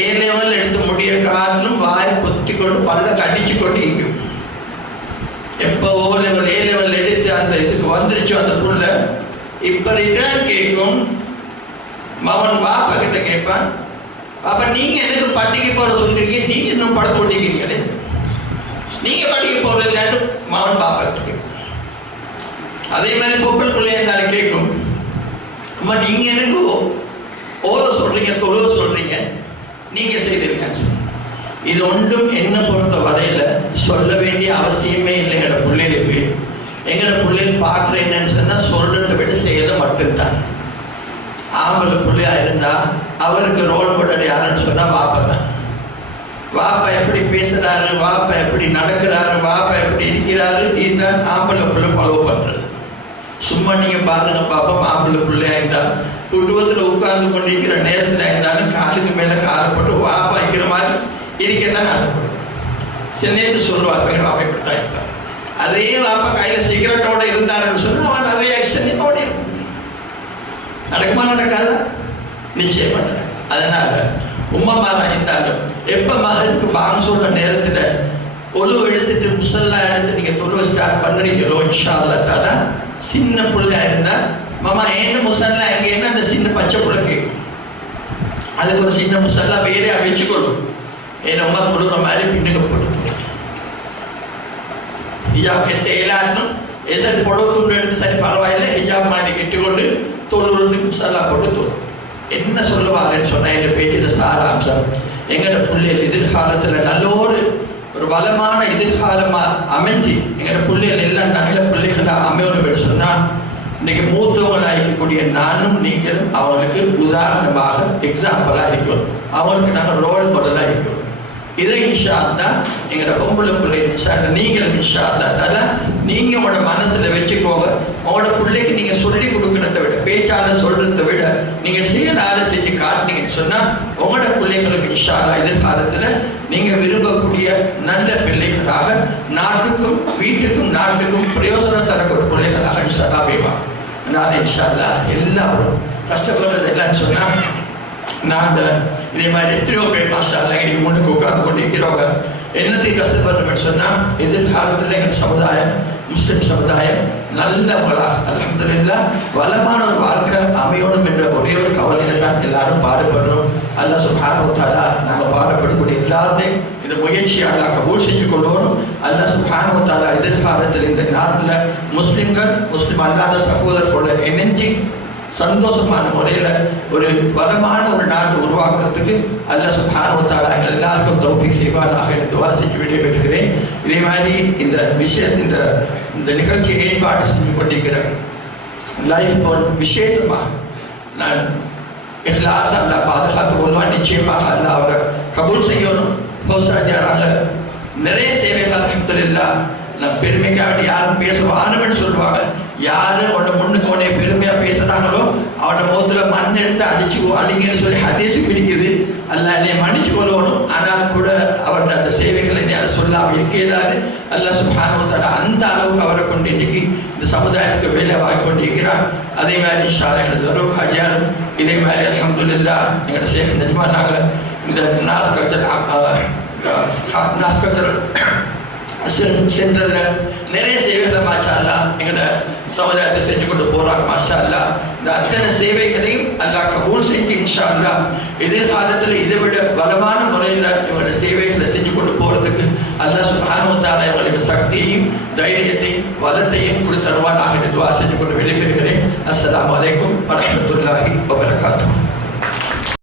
ஏ level எடுத்து முடிய காட்டிலும் வாய் பொத்தி கொண்டு பல்ல கடிச்சு கொண்டு இருக்கும். எப்போ ஓ லெவல் ஏ லெவல் எடுத்து அந்த இதுக்கு வந்துருச்சோ அந்த புள்ள இப்ப ரிட்டர்ன் கேட்கும். மகன் பாப்பா கிட்ட கேட்பான், பாப்பா நீங்க எனக்கு பள்ளிக்கு போற சொல்றீங்க, நீங்க இன்னும் படத்து ஓட்டிக்கிறீங்களே, நீங்க பள்ளிக்கு போறீங்களான்னு மகன் பாப்பா கிட்ட கேட்கும். அதே மாதிரி பொம்பளை பிள்ளைய இருந்தாலும் கேட்கும், அம்மா நீங்க எனக்கு ஓத சொல்றீங்க, தொழுவ சொல்றீங்க, நீங்க செய்திருக்கீங்க. இது ஒன்றும் என்ன பொறுத்த வரையில சொல்ல வேண்டிய அவசியமே இல்லை. எங்களோட பிள்ளைகளுக்கு எங்களோட பிள்ளைகள் பார்க்குற என்னன்னு சொன்னா சொல்றதை விட செய்யறது மட்டும்தான். ஆம்பளை பிள்ளையா இருந்தா அவருக்கு ரோல் மாடல் யாருன்னு சொன்னா வாப்பா தான். வாப்பா எப்படி பேசுறாரு, வாப்பா எப்படி நடக்கிறாரு, வாப்பா எப்படி இருக்கிறாரு, இதுதான் ஆம்பளை பிள்ளை ஃபாலோ பண்றது. சும்மா நீங்க பாருங்க பாப்பா, ஆம்பளை பிள்ளையா இருந்தா குடும்பத்தில் உட்கார்ந்து கொண்டிருக்கிற நேரத்தில் இருந்தாலும் காலுக்கு மேல காலை போட்டு வாப்பா வைக்கிற மாதிரி இருக்கத்தான் ஆசைப்படும். சில நேரத்தில் சொல்லுவார் பேர் வாப்பா இப்படித்தான் இருந்தார். அதே வாப்பா கையில சிகரெட்டோட இருந்தாருன்னு சொன்னா அவன் அதே ஆக்ஷன் ஓடி இருக்கும். நடக்குமா நடக்காத? நிச்சயமா நடக்கும். அதனால உம்மமாரா இருந்தாலும் எப்ப மகளுக்கு பாங்க சொல்ற நேரத்துல ஒழு எடுத்துட்டு முசல்லா எடுத்து நீங்க தொழுவ ஸ்டார்ட் பண்றீங்களோ இன்ஷா அல்லாஹ் தஆலா, சின்ன பிள்ளையா இருந்தா மாமா என்ன முசல்லா எங்கன்னா அந்த சின்ன பச்சை பிள்ளை கேட்கும். அதுக்கு ஒரு சின்ன முசல்லா வேறே வச்சுக்கொள்ளும். ஏன்னா உமா தொழுற மாதிரி பின்னுக்கு போட்டு ஹிஜாப் கெட்ட எல்லாரும் சரி பொடவை எடுத்து சரி பரவாயில்லை ஹிஜாப் மாதிரி கெட்டுக்கொண்டு தொழுறதுக்கு முசல்லா போட்டு தொழும். என்ன சொல்லுவாருன்னு சொன்னா எங்க பேச்சில சாராம்சம், எங்களோட பிள்ளைகள் எதிர்காலத்துல நல்ல ஒரு வளமான எதிர்காலமா அமைஞ்சு எங்களோட பிள்ளைகள் எல்லாம் நல்ல பிள்ளைகளா அமையணும் சொன்னா இன்னைக்கு மூத்தவங்களா இருக்கக்கூடிய நானும் நீங்களும் அவங்களுக்கு உதாரணமாக எக்ஸாம்பிளா இருக்கணும். அவங்களுக்கு நாங்கள் ரோல் மாடலா இருக்கணும். இதை இன்ஷா அல்லாஹ் எங்களோட பொம்பளை பிள்ளை இன்ஷா அல்லாஹ் நீங்கள் இன்ஷா அல்லாஹ் தஆலா நீங்க உங்களோட மனசுல வச்சுக்கோங்க. உங்களோட பிள்ளைக்கு நீங்க சொல்லி கொடுக்கறதை விட, பேச்சால சொல்றதை விட நீங்க செயலால செஞ்சு காட்டினீங்கன்னு சொன்னா உங்களோட பிள்ளைகளுக்கு இன்ஷா அல்லாஹ் எதிர்காலத்துல நீங்க விரும்பக்கூடிய நல்ல பிள்ளைகளாக நாட்டுக்கும் வீட்டுக்கும் நாட்டுக்கும் பிரயோஜனம் தரக்கூடிய பிள்ளைகளாக இன்ஷா அல்லாஹ் அமைவாங்க. நான் இன்ஷா அல்லாஹ் எல்லாரும் கஷ்டப்படுறது இல்லைன்னு சொன்னா நாங்கள் இதே மாதிரி எத்தனையோ பேர் மாஷா அல்லாஹ் இன்னைக்கு முன்னுக்கு உட்கார்ந்து கொண்டு இருக்கிறவங்க என்னத்தையும் கஷ்டப்படுறோம்னு சொன்னா எதிர்காலத்தில் எங்கள் சமுதாயம் முஸ்லிம் சமுதாயம் நல்லவங்களா அல்ஹம்துலில்லாஹ் வளமான ஒரு வாழ்க்கை அமையணும் என்ற ஒரே ஒரு கவலையில தான் எல்லாரும் பாடுபடுறோம். அல்லாஹ் சுப்ஹானஹு வ தஆலா நாங்கள் பாடப்படக்கூடிய எல்லாருமே இந்த முயற்சியை அல்லாஹ் கபூல் செஞ்சு கொள்ளணும். அல்லாஹ் சுப்ஹானஹு வ தஆலா எதிர்காலத்தில் இந்த நாட்டில் முஸ்லிம்கள் முஸ்லிம் அல்லாத சகோதரர்களோட இணைஞ்சி சந்தோஷமான முறையில் ஒரு வளமான ஒரு நாடு உருவாக்குறதுக்கு அல்லாஹ் சுப்ஹானஹு வ தஆலா எங்கள் எல்லாருக்கும் தௌஃபீக் செய்வானாக என்று துஆ செஞ்சு விடைபெறுகிறேன். இதே மாதிரி இந்த இந்த நிகழ்ச்சியை ஏற்பாடு செஞ்சு கொண்டிருக்கிற லைஃப் போல் விசேஷமாக நான் இஹ்லாஸ் அல்லாஹ் பாதுகாத்து கொள்வான். நிச்சயமாக அல்லாஹ் அவரை கபூல் செய்யணும். பௌசாஜாராக நிறைய சேவைகள் அல்ஹம்துலில்லாஹ் நான் பெருமைக்காக யாரும் பேசுவானுன்னு சொல்லுவாங்க. யாரு அவனோட முன்னுக்கு அவனைய பெருமையா பேசுறாங்களோ அவனோட முகத்துல மண் எடுத்து அடிச்சு அடிங்கன்னு சொல்லி ஹதீஸ் பிடிக்குது. அல்லாஹ் என்னை மன்னிச்சு கொள்ளணும். ஆனால் கூட அவரோட அந்த சேவைகளை என்னால் சொல்லாம இருக்கிறாரு. அல்லாஹ் சுப்ஹானஹு வ தஆலா அந்த அளவுக்கு அவரை கொண்டு இன்னைக்கு இந்த சமுதாயத்துக்கு வேலை வாங்கி கொண்டிருக்கிறார். அதே மாதிரி இன்ஷா அல்லாஹ் எங்களோட ஜரூக் ஹாஜியாரும் இதே மாதிரி அல்ஹம்துலில்லாஹ் எங்களோட ஷேக் நஜ்மா நாங்கள் இந்த நாஸ்கத்தர் சென்டர்ல நிறைய சேவைகளை மாஷா அல்லாஹ் எங்களோட சமுதாயத்தை செஞ்சு கொண்டு போறாங்க. மாஷா அல்லாஹ் இந்த அத்தனை சேவைகளையும் அல்லாஹ் கபூல் செஞ்சு இன்ஷா அல்லாஹ் எதிர்காலத்தில் இதை விட பலமான முறையில் இவங்களோட சேவைகளை செஞ்சு கொண்டு போறதுக்கு அல்லாஹ் சுப்ஹானஹு வ தஆலா இவங்களுக்கு சக்தியையும் தைரியத்தையும் வளத்தையும் கொடுத்தருவானாக என்று துஆ செஞ்சு கொண்டு விடைபெறுகிறேன்.